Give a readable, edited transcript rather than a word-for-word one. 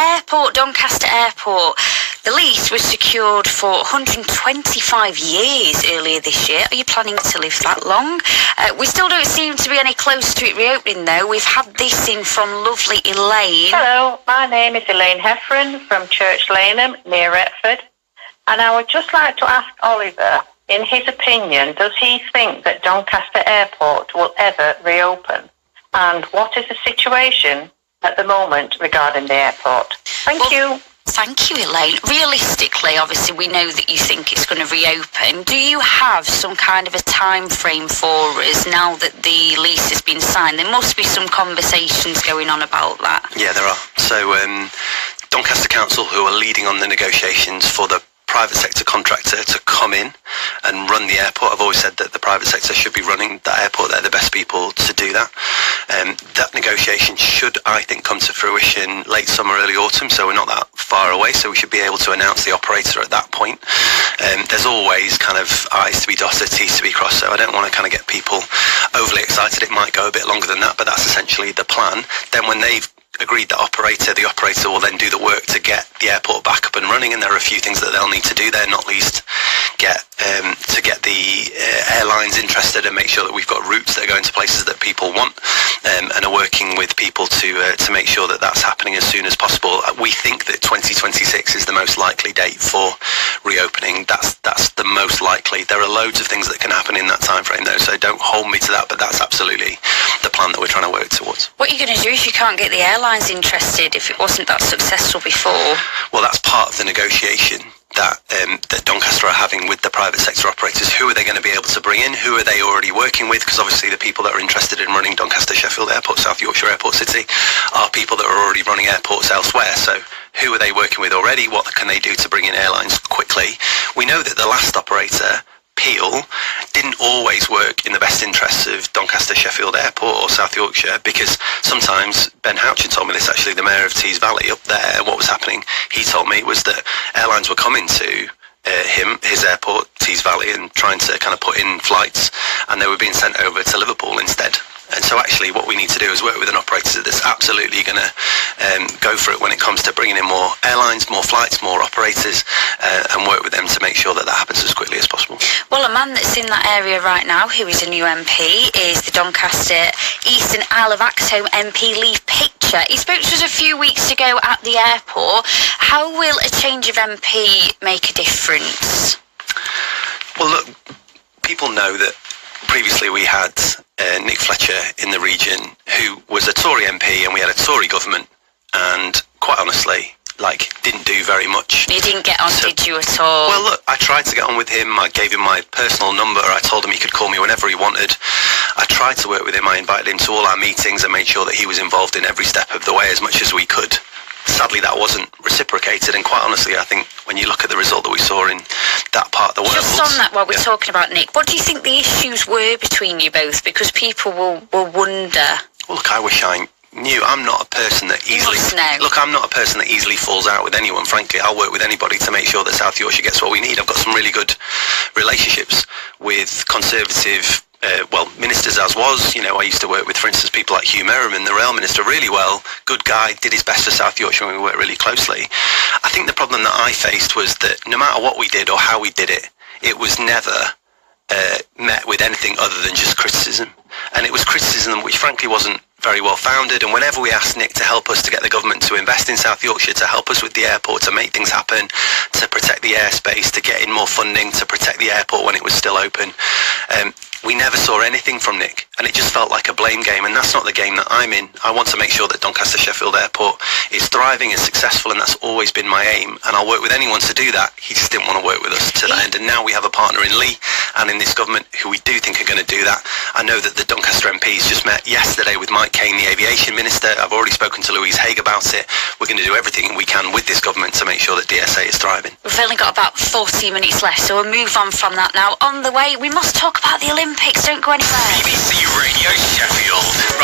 airport, Doncaster Airport, the lease was secured for 125 years earlier this year. Are you planning to live that long? We still don't seem to be any closer to it reopening, though. We've had this in from lovely Elaine. Hello, my name is Elaine Heffron from Church Laneham near Retford. And I would just like to ask Oliver, in his opinion, does he think that Doncaster Airport will ever reopen? And what is the situation at the moment regarding the airport? Thank you. Thank you, Elaine. Realistically, obviously, we know that you think it's going to reopen. Do you have some kind of a time frame for us now that the lease has been signed? There must be some conversations going on about that. Yeah, there are. So Doncaster Council, who are leading on the negotiations for the private sector contractor to come in and run the airport. I've always said that the private sector should be running that airport. They're the best people to do that. That negotiation should, I think, come to fruition late summer, early autumn, so we're not that far away, so we should be able to announce the operator at that point. There's always kind of I's to be dotted, T's to be crossed, so I don't want to kind of get people overly excited. It might go a bit longer than that, but that's essentially the plan. Then when they've agreed the operator will then do the work to get the airport back up and running, and there are a few things that they'll need to do there, not least get the airlines interested and make sure that we've got routes that are going to places that people want, and are working with people to make sure that that's happening as soon as possible. We think that 2026 is the most likely date for reopening. That's the most likely. There are loads of things that can happen in that time frame though, so don't hold me to that, but that's absolutely the plan that we're trying to work towards. What are you going to do if you can't get the airlines interested, if it wasn't that successful before? Well, that's part of the negotiation that Doncaster are having with the private sector operators. Who are they going to be able to bring in? Who are they already working with? Because obviously the people that are interested in running Doncaster, Sheffield Airport, South Yorkshire Airport City are people that are already running airports elsewhere. So who are they working with already? What can they do to bring in airlines quickly? We know that the last operator, Peel, didn't always work in the best interests of Doncaster, Sheffield Airport or South Yorkshire, because sometimes, Ben Houchin told me this actually, the mayor of Tees Valley up there, what was happening, he told me, was that airlines were coming to his airport, Tees Valley, and trying to kind of put in flights, and they were being sent over to Liverpool instead. And so actually what we need to do is work with an operator that's absolutely going to go for it when it comes to bringing in more airlines, more flights, more operators, and work with them to make sure that that happens as quickly as possible. Well, a man that's in that area right now, who is a new MP, is the Doncaster Eastern Isle of Axholme MP Lee Pitcher. He spoke to us a few weeks ago at the airport. How will a change of MP make a difference? Well, look, people know that previously we had Nick Fletcher in the region, who was a Tory MP, and we had a Tory government, and quite honestly, didn't do very much. You didn't get on, did you, at all? Well, look, I tried to get on with him. I gave him my personal number. I told him he could call me whenever he wanted. I tried to work with him. I invited him to all our meetings and made sure that he was involved in every step of the way as much as we could. Sadly, that wasn't reciprocated, and quite honestly, I think when you look at the result that we saw in that part of the world... Just on that, while we're talking about Nick, what do you think the issues were between you both? Because people will wonder. Well, look, I wish I knew. I'm not a person that easily... Look, I'm not a person that easily falls out with anyone, frankly. I'll work with anybody to make sure that South Yorkshire gets what we need. I've got some really good relationships with Conservative ministers, as was. You know, I used to work with, for instance, people like Hugh Merriman, the rail minister, really well. Good guy, did his best for South Yorkshire, and we worked really closely. I think the problem that I faced was that no matter what we did or how we did it, it was never met with anything other than just criticism. And it was criticism which frankly wasn't very well founded, and whenever we asked Nick to help us to get the government to invest in South Yorkshire, to help us with the airport, to make things happen, to protect the airspace, to get in more funding, to protect the airport when it was still open, we never saw anything from Nick, and it just felt like a blame game, and that's not the game that I'm in. I want to make sure that Doncaster Sheffield Airport is thriving and successful, and that's always been my aim, and I'll work with anyone to do that. He just didn't want to work with us to that end, and now we have a partner in Lee and in this government who we do think are going to do that. I know that the Doncaster MPs just met yesterday with Mike Kane, the aviation minister. I've already spoken to Louise Haigh about it. We're going to do everything we can with this government to make sure that DSA is thriving. We've only got about 40 minutes left, so we'll move on from that now. On the way, we must talk about the Olympics. Don't go anywhere. BBC Radio Sheffield.